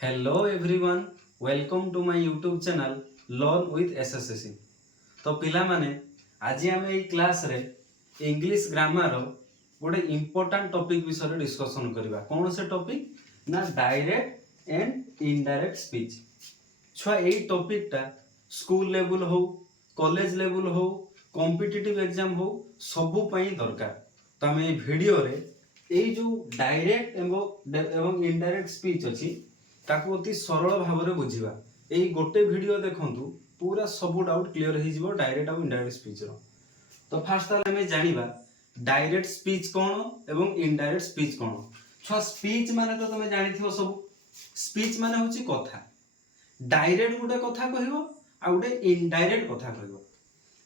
Hello everyone, welcome to my YouTube channel Learn with SSC। तो पिला माने आज आम ये क्लास रे इंग्लिश ग्रामर गोटे इंपोर्टेंट टॉपिक विषय डिस्कशन करबा। कौन से टॉपिक ना डायरेक्ट एंड इनडायरेक्ट स्पीच। छुआ ये टॉपिकटा स्कूल लेवल हो कॉलेज लेवल हो कॉम्पिटिटिव एग्जाम हो सबु पई दरकार। तो आम ये वीडियो रे ये जो डायरेक्ट एवं इनडायरेक्ट स्पीच अच्छी ताकू अति सरल भाव में बुझा। यही गोटे वीडियो देखंतु पूरा सब डाउट क्लियर हो डायरेक्ट और इनडायरेक्ट स्पीच रो। तो फास्ट आम जानिबा डायरेक्ट स्पीच कौन एवं इनडायरेक्ट स्पीच कौन। छुआ स्पीच माने तो तुम जानिथिबो सब। स्पीच माने होची कथा। डायरेक्ट गोटे कथा कहबो आ गोटे इनडायरेक्ट कथा कहबो।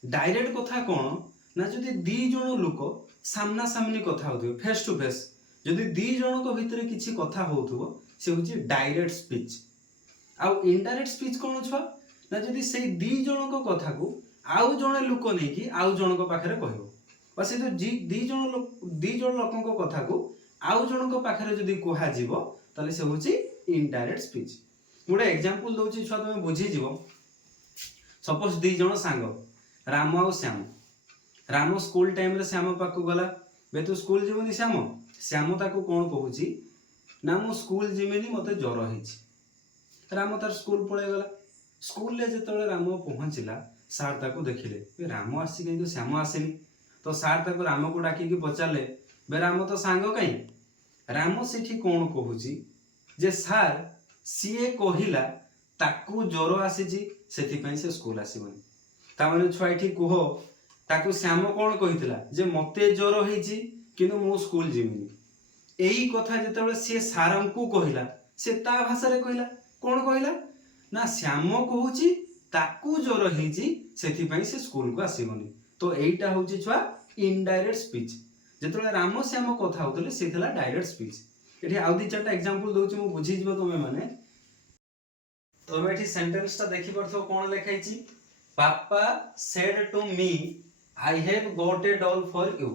डायरेक्ट कथा कौन ना जदि दी जण लोक सामना सामनी कथा होथिबो फेस टू फेस, जदि दी जण को भितर किछि कथा होथुबो से होची डायरेक्ट स्पीच। आउ इनडायरेक्ट स्पीच कौन छुआ ना जदि से दी जण को कथा को आउ जणे लोक नै कि आउ जण को पाखरे कहबो बा से दी जण लोकन को कथा को आउ जण को पाखरे जदि कोहा जीवो ताले से होची इनडायरेक्ट स्पीच। गोटे एग्जांपल दोची छुआ तुम बुझी जीवो। सपोज दी जण सांग राम और श्याम। राम स्कूल टाइम रे श्याम पाखु गला बे तू स्कूल जीवनी श्याम। श्याम ताको कोन कहूची ना मो स्कूल जिमेनी मते ज्वर होइछि। राम तार स्कूल पळे गला। स्कूल ले जेतळे राम पहुंचिला सार ताको देखिले राम आसी किंतु श्याम आसेनी। तो सार ताको राम को डाकी कि पचारले बे राम तो सांग कई। राम सेठी कोन कहूची जे सार सीए कहिला ताकू ज्वर आसीछि सेथि पई से स्कूल आसीबनी। ता माने छुआ एठी कुहो ताकू श्याम कोन कहितला जे मते ज्वर होइछि किंतु मो स्कूल जिमिनी। एही कथा जेतेबेले से सारम को कहिला से ता भाषा रे कहिला कोन कहिला ना श्याम कहूची ताकू ज्वर हेची सेथि पई से स्कूल को आसीबनी। तो एईटा होची छुआ इनडायरेक्ट स्पीच। जेतेबेले राम श्याम कथा होतले सेथला डायरेक्ट स्पीच। एठी आउ दी चारटा एग्जांपल दोउची मु बुझी जिवो तमे माने। तो एठी सेंटेंस ता देखि परथो कोन लेखाइची papa said to me I have got a doll for you.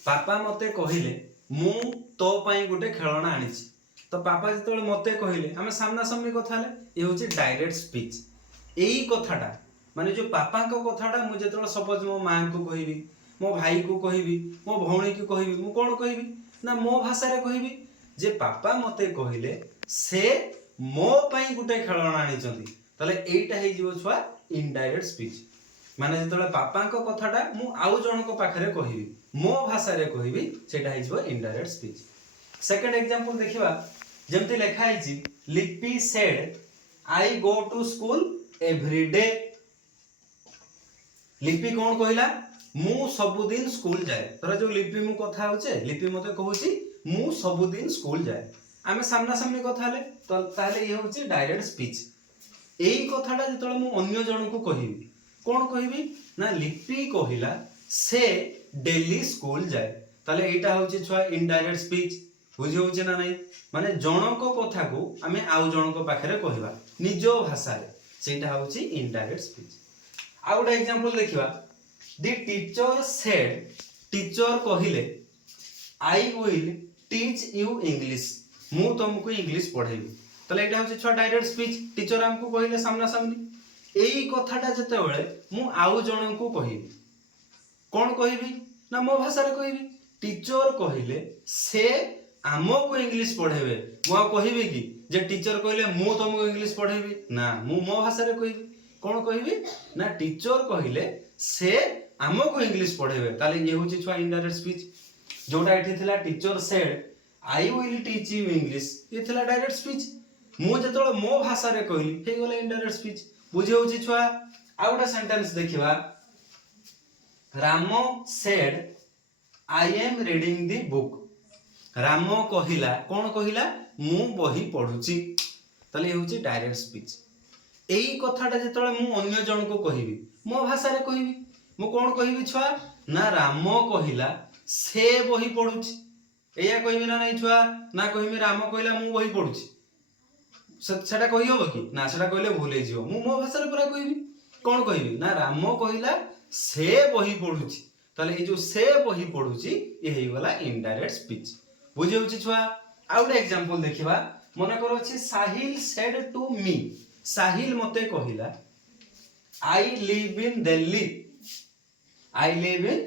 Papa मते कहिले मु तो पई गोटे खेलना आनिछि। तो पापा जेतबेले मते कहिले आमे सामना सामनी कथा ले ए होची डायरेक्ट स्पीच। एई कथाटा माने जो पापा को कथाटा मु जेतबेले सपोज मो मां को कहिबी मो भाई को कहिबी मो भौणी को कहिबी मु कोन कहिबी ना मो भाषा रे कहिबी जे पापा मते कहिले से मो पई गोटे खेलना आनिचंती। तले एईटा हे जिवो छुआ इनडायरेक्ट स्पीच। माने जेतबेले पापा को कथाटा मु आउ जण को पाखरे कहिबी मो भाषा रे कहिबी सेटा हे जिवो इनडायरेक्ट स्पीच। सेकंड एग्जांपल देखिबा जेमति लेखा आइछि Lipi said I go to school every day. Lipi कोन कहिला मु सबुदिन स्कूल जाए। तोरा जो लिपि मु कथा होचे लिपि मते कहूची मु सबुदिन स्कूल जाए। आमे सामना सामनी कथा ले तो ताले ये होची डायरेक्ट स्पीच। एई कथाटा जेतले मु अन्य जण को कहिबी कोन कहिबी ना लिपि कहिला से डेली स्कूल जाए। ताले एटा होची छुआ इनडायरेक्ट स्पीच। बुझी होची ना नहीं माने जण को कथा को आमे आउ जण को पाखरे कहिबा निजो भाषा रे सेटा होची इनडायरेक्ट स्पीच। आउ गोटे एग्जांपल देखिबा द टीचर सेड टीचर कहिले आई विल टीच यू इंग्लिश। मु तुमको इंग्लिश पढाइबी। तले एटा होची छुआ डायरेक्ट स्पीच। टीचर हमको कहिले सामना सामनी। एई कथाटा जेतेबेले मु आउ जण को कहिबी कोन कहिबी ना मो भाषा रे कहिबी। टीचर कहिले से आमको इंग्लिश पढेबे मु कहिबी कि जे टीचर कहिले मु तुमको इंग्लिश पढेबी ना मु मो भाषा रे कहिबी कोन कहिबी ना टीचर कहिले से आमको इंग्लिश पढेबे। ताले ये होची छुआ इनडायरेक्ट स्पीच। जोटा एठी थिला teacher said I will teach you English ये थिला डायरेक्ट स्पीच। मु जेतोले मो भाषा रे कहिली हे गले इनडायरेक्ट स्पीच। बुझे होची छुआ। आ गोटा सेंटेंस देखिबा Ram said I am reading the book. Ram कहिला कोन कहिला मु बही पढुची। तले होची डायरेक्ट स्पीच। एई कथाटा जेतोले मु अन्य जण को कहिबी मो भाषा रे कहिबी मु कोन कहिबी छुआ ना राम कहिला से बही पढुची। एया कहिबी ना नहीं छुआ ना कहिबी राम कहिला मु बही पढुची सेटा कहि होबो कि ना सेटा कहिले भूल हे जिवो। मु मो भाषा रे पूरा कहिबी कोन कहिबी ना राम कहिला से बही पढुची। ताले ए जो से बही पढुची ए हे गला इनडायरेक्ट स्पीच। बुझे होची छुआ। आ गोटे एग्जांपल देखिबा मन कर अछि साहिल सेड टू मी, साहिल मते कहिला I live in Delhi, I live in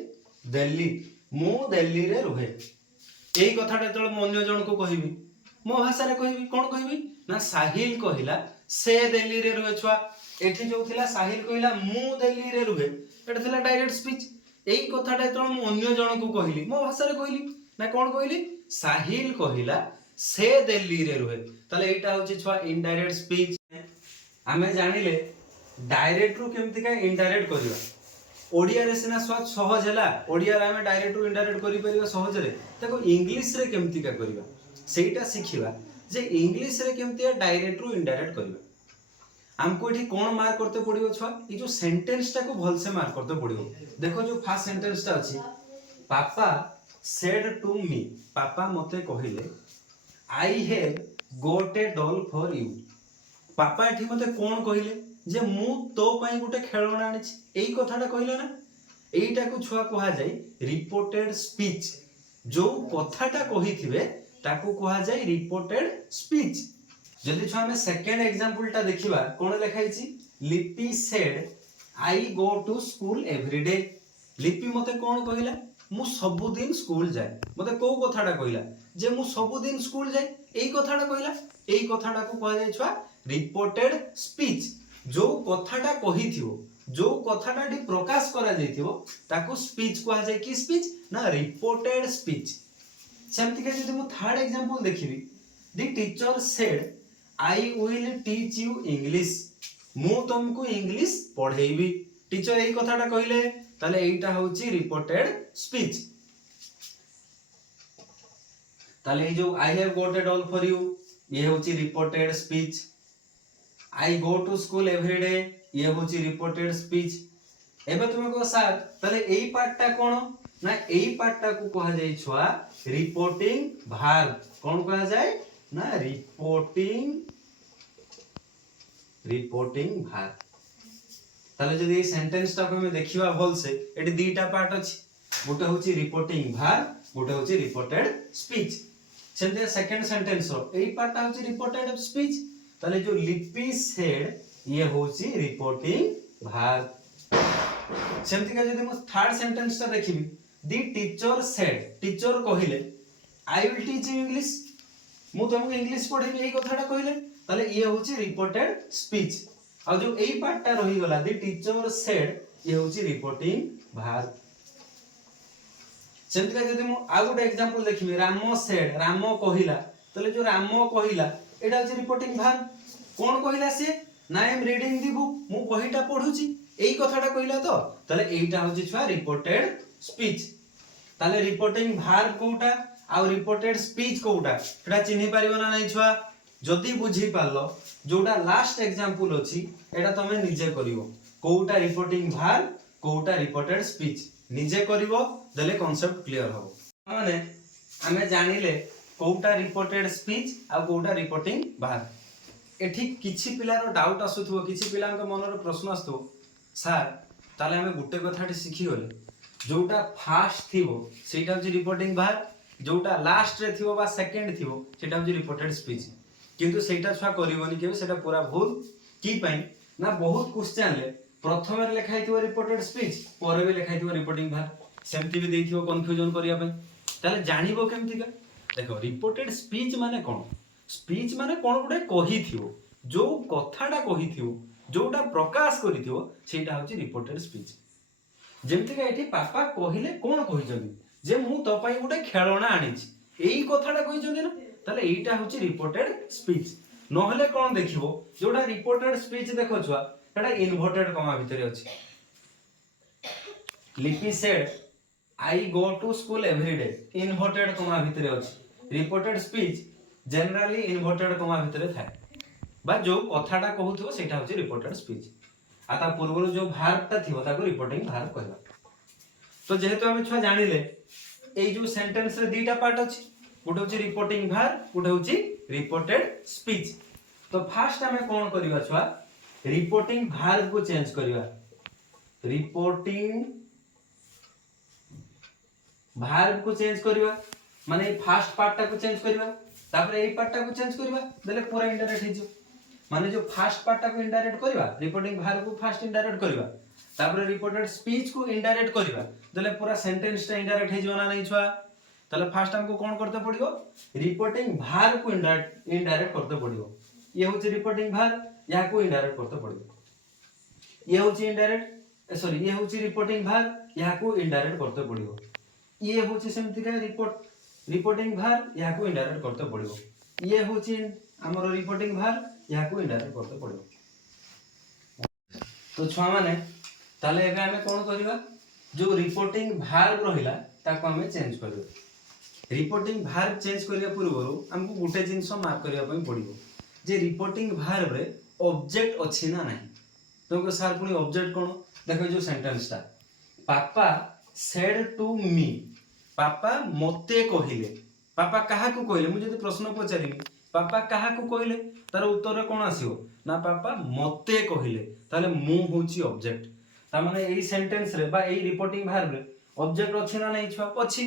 Delhi, मु दिल्ली रे रुहे। एई कथाटा जेतବେଳେ ମୁଁ ଅନ୍ୟ ଜଣକୁ କହିବି ମୋ ଭାଷାରେ କହିବି କଣ କହିବି ନା ସାହିଲ କହିଲା ସେ ଦିଲ୍ଲୀରେ ରୁହେ। ଛୁଆ ଏଠି ଯୋଉ ଥିଲା ସାହିଲ କହିଲା ମୁଁ ଦିଲ୍ଲୀରେ ରୁହେ, ଏଟା ଥିଲା ଡାଇରେକ୍ଟ ସ୍ପିଚ। ଏଇ କଥାଟା ଯେତେବେଳେ ମୁଁ ଅନ୍ୟ ଜଣକୁ କହିଲି ମୋ ଭାଷାରେ କହିଲି ନା କଣ କହିଲି ସାହିଲ କହିଲା ସେ ଦିଲ୍ଲୀରେ ରୁହେ, ତାହେଲେ ଏଇଟା ହଉଛି ଛୁଆ ଇନଡାଇରେକ୍ଟ ସ୍ପିଚ। ଆମେ ଜାଣିଲେ डायरेक्ट रु केमती का इनडायरेक्ट करिवा, ओडिया रे सिना सहज हैला, ओडिया रे हमें डायरेक्ट रु इनडायरेक्ट करि परिवा सहज रे, ताको इंग्लिश रे केमती का करिवा सेटा सिखिवा जे इंग्लिश रे केमती डायरेक्ट रु इनडायरेक्ट करिवा। हमको एठी कोन मार्क करते पड़ियो छुआ, ई जो सेंटेंस टा को भल से मार्क करते पड़ियो। देखो जो फर्स्ट सेंटेंस टा अछि पापा सेड टू मी, पापा मते कहिले I have got A doll for you, पापा एठी मते कोन कहिले जे मु तो पई गुटे खेलना आनिछि, एई कथाटा कहिला ना, एईटा को छुआ कहा जाय रिपोर्टेड स्पीच। जो कथाटा कहिथिबे ताको कहा जाय रिपोर्टेड स्पीच। जदि छुआ में सेकंड एग्जांपल टा देखिबा कोन लिखाइछि Lipi said I go to school every day, Lipi मते कोन कहिला मु सब दिन स्कूल जाय, मते को कथाटा कहिला जे मु सब दिन स्कूल जाय, एई कथाटा कहिला, एई कथाटा को कहा जाय छुआ रिपोर्टेड स्पीच। जो कथाटा कहिथिबो जो कथाटा डी प्रकाश करा जायथिबो ताको स्पीच कहा जाय कि स्पीच ना रिपोर्टेड स्पीच। सेमति के जदि मु थर्ड एग्जांपल देखिबी the teacher said I will teach you English, मु तुमको इंग्लिश पढेइबी, टीचर एई कथाटा कहिले ताले एईटा होची रिपोर्टेड स्पीच। ताले ए जो I have got a doll for you ये होची reported speech. I go to school every day ये होची रिपोर्टेड स्पीच। एबे तुमे को सर ताले एई पार्टटा कोन ना एई पार्टटा को कहा जाय छुआ रिपोर्टिंग वर्ब, कोन कहा जाय ना रिपोर्टिंग वर्ब। ताले जदि ए सेंटेंस टा को हम देखिबा भल से एटी दीटा पार्ट अछि, गोटे होची रिपोर्टिंग वर्ब, गोटे होची रिपोर्टेड स्पीच। सेंते सेकंड सेंटेंस रो एई पार्टटा होची रिपोर्टेड स्पीच, ताले जो लिपि सेड ये होची रिपोर्टिंग वर्ब। सेमति का जदि मु थर्ड सेंटेंस ता देखिबी द टीचर सेड, टीचर कहिले आई विल टीच यू इंग्लिश, मु तुमको इंग्लिश पढेबी एई कथाटा कहिले ताले ये होची रिपोर्टेड स्पीच। आ जो एई पार्ट टा रही गला द टीचर सेड ये होची रिपोर्टिंग वर्ब। सेमति का जदि मु आ गुटे एग्जांपल देखिबी राम सेड, राम कहिला ताले जो राम कहिला एटा होची रिपोर्टिंग वर्ब। कोन कहिला से ना I am reading the book, मु बहीटा पढुची एई कथाटा कहिला तो ताले एईटा होची छुआ रिपोर्टेड स्पीच। ताले रिपोर्टिंग वर्ब कोउटा आ रिपोर्टेड स्पीच कोउटा एटा चिन्हि पारिबो ना नै छुआ। जदी बुझी पालो जोटा लास्ट एग्जांपल अछि एटा तमे निजे करिवो, कोउटा रिपोर्टिंग वर्ब कोउटा रिपोर्टेड स्पीच निजे करिवो देले कांसेप्ट क्लियर हो। माने हमें जानिले कोउटा रिपोर्टेड स्पीच आ कोउटा रिपोर्टिंग वर्ब। एठी किछि पिलार डाउट आसुथबो, किछि पिलांक मनर प्रश्न आसथबो सर ताले हमें गुटे कथाटी सिखि गले जोटा फास्ट थिबो सेटा होची रिपोर्टिंग वर्ब, जोटा लास्ट रे थिबो बा सेकंड थिबो सेटा होची रिपोर्टेड स्पीच। किंतु सेटा छुआ करिवोनी केबे, सेटा पूरा भूल की पई ना बहुत क्वेश्चन ले प्रथम रे लिखाई थिबो रिपोर्टेड स्पीच पर भी लिखाई थिबो रिपोर्टिंग वर्ब, सेमति भी देथिबो कंफ्यूजन करिया पई। ताले जानिबो केमति का देखो रिपोर्टेड स्पीच माने कोन, स्पीच माने कोन गुटे कहिथिबो जो कथाटा कहिथिबो जोटा प्रकाश करिथिबो सेटा होची रिपोर्टेड स्पीच। जेमति का एठी पापा कहिले कोन कहिजंदी जे मु तो पई गुटे खेलना आनिछि एई कथाटा कहिजंदी ना, ताले एईटा होची रिपोर्टेड स्पीच। नहले कोन देखिबो जोटा रिपोर्टेड स्पीच देखो छुआ एटा इन्वर्टेड कमा भितरे अछि। Lipi said I go to school every day inverted comma भितरे अछि। Reported speech generally inverted comma भितरे थाए बा जो कथाटा कहउथबो सेटा होची रिपोर्टेड स्पीच। आता पूर्व जो वर्ब ता थिबो ताको रिपोर्टिंग वर्ब कहबा। तो जेहेतु हम छुआ जानिले एई जो सेंटेंस रे दीटा पार्ट अछि, गुटे होची रिपोर्टिंग वर्ब, गुटे होची रिपोर्टेड स्पीच। तो फर्स्ट हमें कोन करबा छुआ रिपोर्टिंग वर्ब को चेंज करबा, रिपोर्टिंग वर्ब को चेंज करबा माने फर्स्ट पार्ट टा को चेंज करबा। तापर एई पार्ट को चेंज करबा देले पूरा इनडायरेक्ट हे जो माने जो फर्स्ट पार्ट को इनडायरेक्ट करबा रिपोर्टिंग भार को फर्स्ट इनडायरेक्ट करबा तापर रिपोर्टेड स्पीच को इनडायरेक्ट करबा देले पूरा सेंटेंस टा इनडायरेक्ट हे जो ना नहीं छुआ ताले फर्स्ट हमको कोन करते पड़ियो रिपोर्टिंग भार को इनडायरेक्ट करते पड़ियो ये होची रिपोर्टिंग भार या को इनडायरेक्ट करते पड़ियो ये होची इनडायरेक्ट सॉरी ये होची रिपोर्टिंग भार या को इनडायरेक्ट करते पड़ियो ये होची सेमति का रिपोर्टिंग भार या को इनडायरेक्ट करते पड़ियो ये होची हमरो रिपोर्टिंग भार या को इनडायरेक्ट करते पड़ियो तो छुआ माने ताले एबे हमें कोन करबा जो रिपोर्टिंग भार रहिला ताको हमें चेंज करबो रिपोर्टिंग भार चेंज करिया पूर्वरो हमको गुटे जिंस मार्क करिया पई पड़िबो जे रिपोर्टिंग भार रे ऑब्जेक्ट अछि ना नहीं तो सर पुनी ऑब्जेक्ट कोन देखो जो सेंटेंस ता पापा सेड टू मी पापा मते कहिले पापा काहा को कहिले मु जदी प्रश्न पचारिमी पापा काहा को कहिले तार उत्तर रे कोन आसीओ ना पापा मते कहिले ताले मु होची ऑब्जेक्ट ता माने एई सेंटेंस रे बा एई रिपोर्टिंग भार रे ऑब्जेक्ट अछि ना नहीं छुआ अछि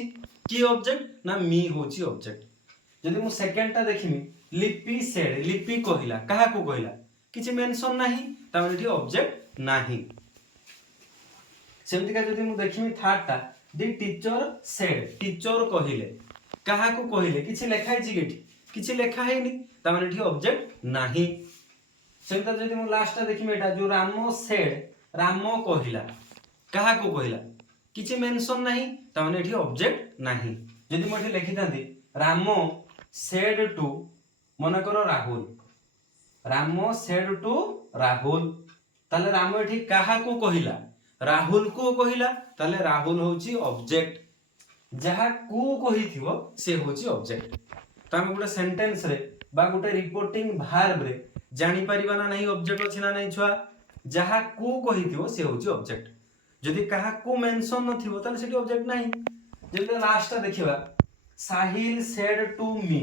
की ऑब्जेक्ट ना मी होची ऑब्जेक्ट जदी मु सेकंड ता देखिमी लिपि सेड लिपि कहिला काहा को कहिला किछि मेंशन नाही ता माने ठी ऑब्जेक्ट नाही सेमति का जदी मु देखिमी थर्ड ता दी टीचर सेड टीचर कहिले काहा को कहिले किछि लेखा छि गेठी किछि लेखा हेनी ता माने ठी ऑब्जेक्ट नाही सेमता जदी मु लास्ट ता देखिमी एटा जो राम सेड राम कहिला काहा को कहिला किछि मेंशन नाही ता माने ठी ऑब्जेक्ट नाही जदी मु एठी लिखि थांती राम सेड टू मन करो राम सेड टू राहुल ताले राम एठी काहा को कहिला राहुल को कहिला ताले राहुल होची ऑब्जेक्ट जहा को कहिथिवो से होची ऑब्जेक्ट त हम गुटे सेंटेंस रे बा गुटे रिपोर्टिंग भार्ब रे जानि परिबा ना नहीं ऑब्जेक्ट अछि ना नहीं छुआ जहा को कहिथिवो से होची ऑब्जेक्ट जदी काहा को मेंशन नथिवो ताले सेठी ऑब्जेक्ट नाही जदी लास्ट देखिबा साहिल सेड टू मी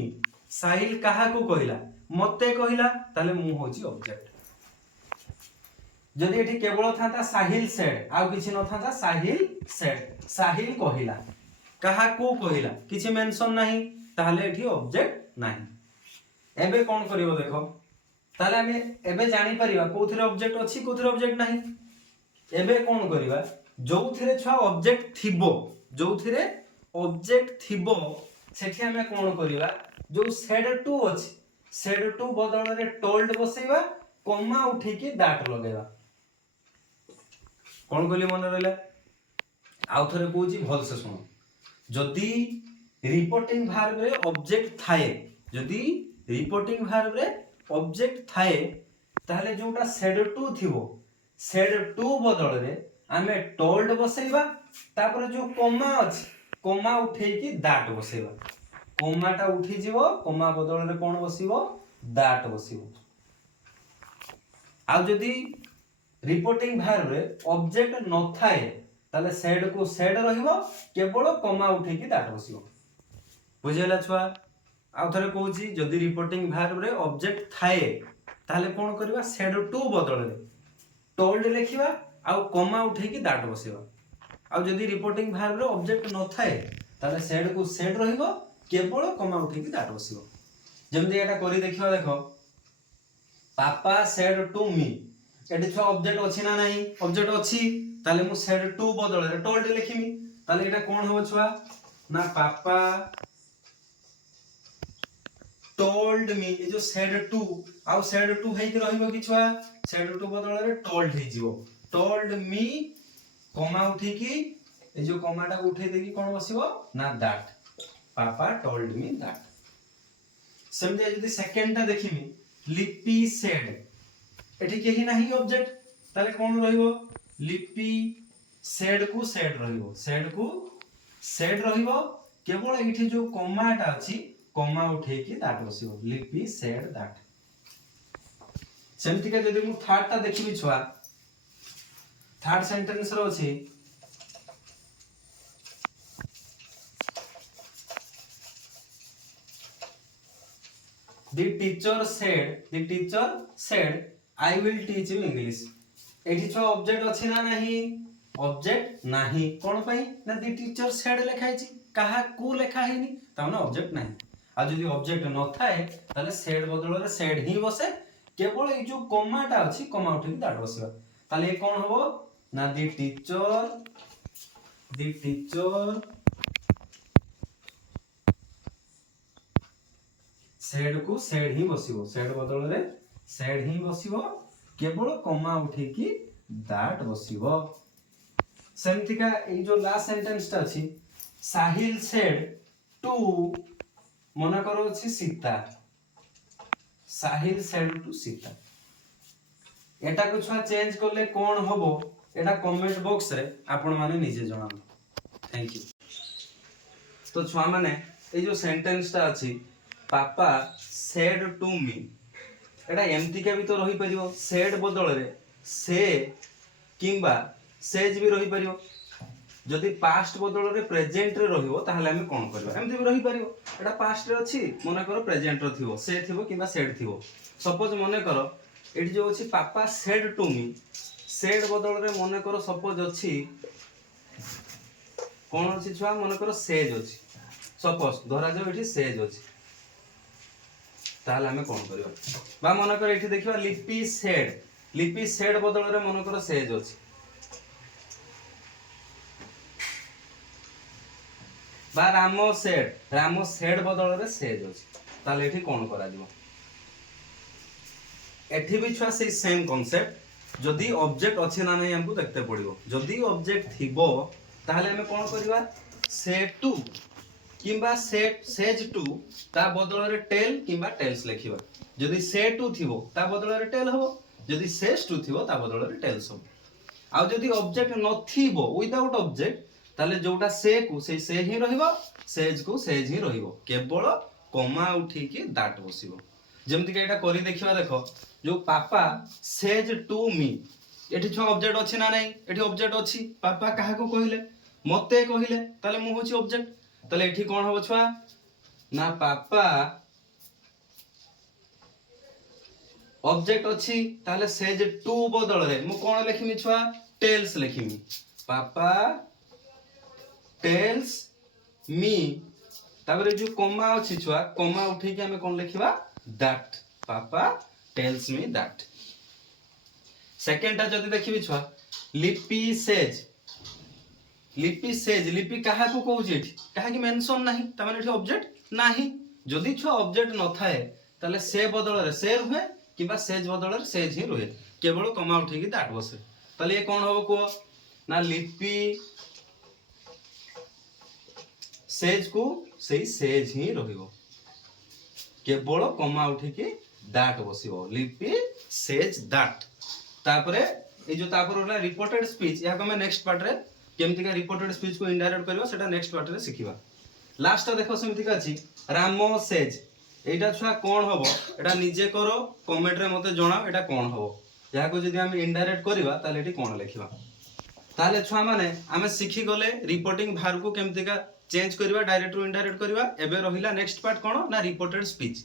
साहिल काहा को कहिला मते कहिला ताले मु होची ऑब्जेक्ट जदी एठी केवल थाता साहिल सेड आ किछि न थाता साहिल सेड साहिल कहिला काहा को कहिला किछि मेंशन नाही ताले एठी ऑब्जेक्ट नाही एबे कोन करिवो देखो ताले हमें एबे जानि परिबा कोथिरे ऑब्जेक्ट अछि कोथिरे ऑब्जेक्ट नाही एबे कोन करिबा जोथिरे छुआ ऑब्जेक्ट थिबो जोथिरे ऑब्जेक्ट थिबो सेठी हमें कोन करिबा जो सेड टू अछि सेड टू बदल रे टोल्ड बसेबा कॉमा उठी की दैट लगेबा कोन कहली मन रहला आउ थरे कहूची भल से सुनो जदी रिपोर्टिंग भार्ब रे ऑब्जेक्ट थाए जदी रिपोर्टिंग भार्ब रे ऑब्जेक्ट थाए ताले जोटा सेड टू थिवो सेड टू बदल रे आमे टोल्ड बसेबा तापर जो कॉमा अछि कॉमा उठे की दैट बसेबा कॉमाटा उठी जीवो कॉमा बदल रे कोन बसिबो दैट बसिबो आ जदी रिपोर्टिंग भार्ब रे ऑब्जेक्ट न थाए ताले सेड को सेड रहिबो केवल कॉमा उठे की दैट बसिबो बुझेला छुआ आ थरे कहूची जदी रिपोर्टिंग भार्ब रे ऑब्जेक्ट थाए ताले कोन करबा सेड टू बदल रे टोल्ड लिखिबा आ कॉमा उठे की दैट बसिबा आ जदी रिपोर्टिंग भार्ब रे ऑब्जेक्ट न थाए ताले सेड को सेड रहिबो केवल कॉमा उठे की दैट बसिबो जेमति एटा करी देखिबा देखो पापा सेड टू मी एटी छ ऑब्जेक्ट अछि ना नहीं ऑब्जेक्ट अछि ताले मु सेड टू बदल रे टोल्ड लिखिमी ताले एटा कोन हो छुआ ना पापा टोल्ड मी ए जो सेड टू आउ सेड टू हेइ के रहिबो कि छुआ सेड टू बदल रे टोल्ड हे जिवो टोल्ड मी कॉमा उठी की ए जो कॉमाटा उठे देकी कोन बसिबो ना दैट पापा टोल्ड मी दैट समझे जदी सेकंड ता देखिमी लिपि सेड एठी केही नाही ऑब्जेक्ट ताले कोन रहिबो लिपि सेड को सेड रहिबो सेड को सेड रहिबो केवल एठी जो कॉमाटा अछि कॉमा उठे की दैट बसिबो लिपि सेड दैट सेमति के जदी मु थर्ड ता देखिबी छुआ थर्ड सेंटेंस रो अछि The teacher said I will teach you English एठी छ ऑब्जेक्ट अछि ना नहीं ऑब्जेक्ट नाही कोन पई ना the teacher said लेखाइ छी काहा को लेखा हेनी ताने ऑब्जेक्ट नाही आ जदि ऑब्जेक्ट न थाए ताले सेड बदल रे सेड ही बसे केवल ए जो कमाटा अछि कमा उठे दैट बसबा ताले ए कोन हबो ना दी टीचर सेड को सेड ही बसिबो सेड बदल रे सेड ही बसिबो केवल कमा उठे की दैट बसिबो सेमति का ए जो लास्ट सेंटेंस ता अछि साहिल सेड टू मना करो अछि सीता साहिल सेड टू सीता एटा को छुआ चेंज करले कोन हबो एटा कमेंट बॉक्स रे आपण माने निजे जणाव थैंक यू तो छुआ माने ए जो सेंटेंस ता अछि पापा सेड टू मी एटा एमती का भी तो रही परियो सेड बदल रे से किंबा सेज भी रही परियो जदि पास्ट बदल रे प्रेजेंट रे रहिबो ताहले हम कोन करबा एमती भी रही परियो एटा पास्ट रे अछि मने करो प्रेजेंट रे थिबो से थिबो किंबा सेड थिबो सपोज मने करो एटी जो अछि पापा सेड टू मी सेड बदल रे मने करो सपोज अछि कोन अछि छुआ मने करो सेज अछि सपोज धरा जो एठी सेज अछि ताहले हम कोन करबा बा मने करो एठी देखिबा लिपि सेड बदल रे मने करो सेज अछि बा रामो सेड बदल रे सेज अछि ताले एठी कोन करा दिबो एठी भी छुआ से सेम कांसेप्ट जदि ऑब्जेक्ट अछि ना नै हमको देखते पड़िबो जदि ऑब्जेक्ट थिबो ताहले हम कोन करबा सेड टू किंबा सेज टू ता बदल रे टेल किंबा टेल्स लिखिबा जदि से टू थिबो ता बदल रे टेल हबो जदि सेज टू थिबो ता बदल रे टेल्स हबो आ जदि ऑब्जेक्ट न थिबो विदाउट ऑब्जेक्ट ताले जोटा से को से ही रहिबो सेज को सेज ही रहिबो केवल कमा उठी के दैट बसिबो जेमति के एटा करी देखिबा देखो जो पापा सेज टू मी एठी छ ऑब्जेक्ट अछि ना नै एठी ऑब्जेक्ट अछि पापा काहा को कहिले मते कहिले ताले मु होछि ऑब्जेक्ट ताले एठी कोन होबो छुआ ना पापा ऑब्जेक्ट अछि ताले सेज टू बदल रे मु कोन लिखिमी छुआ टेल्स लिखिमी पापा टेल्स मी ताबरे जो कमा अछि छुआ कमा उठे के हमें कोन लिखिबा दैट पापा टेल्स मी दैट सेकंड ता जदी देखिबी छुआ लिपि सेज लिपि काहा को कहू जे काहा की मेंशन नाही त माने एठी ऑब्जेक्ट नाही जदी छुआ ऑब्जेक्ट न थाए ताले से बदल रे से रुहे किबा सेज बदल रे सेज ही रुहे केवल कमा उठे की दैट बसे ताले ये कोन होबो को ना लिपि सेज को सही सेज ही रहिबो केवल कमा उठी के दैट बसिबो लिपि सेज दैट तापरे ए जो तापर होला रिपोर्टेड स्पीच या हम नेक्स्ट पार्ट रे केमति का रिपोर्टेड स्पीच को इनडायरेक्ट करबो सेटा नेक्स्ट पार्ट रे सिखिबा लास्ट देखो समिति का अछि रामो सेज एटा छुआ कोन हबो एटा निजे करो कमेंट रे मते जणाओ एटा कोन हबो या को जदी हम इनडायरेक्ट करबा ताले एटी कोन लिखिबा ताले छुआ माने हमें सिखि गले रिपोर्टिंग भार को केमति का चेंज करबा डायरेक्ट रु इनडायरेक्ट करबा एबे रहिला नेक्स्ट पार्ट कोन ना रिपोर्टेड स्पीच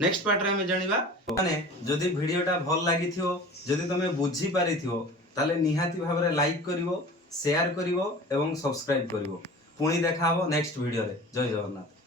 नेक्स्ट पार्ट रे हम जानिबा माने जदी वीडियोटा भल लागिथियो जदी तमे बुझी पारिथियो ताले निहाती भाबरे लाइक करिवो शेयर करिवो एवं सब्सक्राइब करिवो पुणी देखाबो नेक्स्ट वीडियो रे जय जगन्नाथ।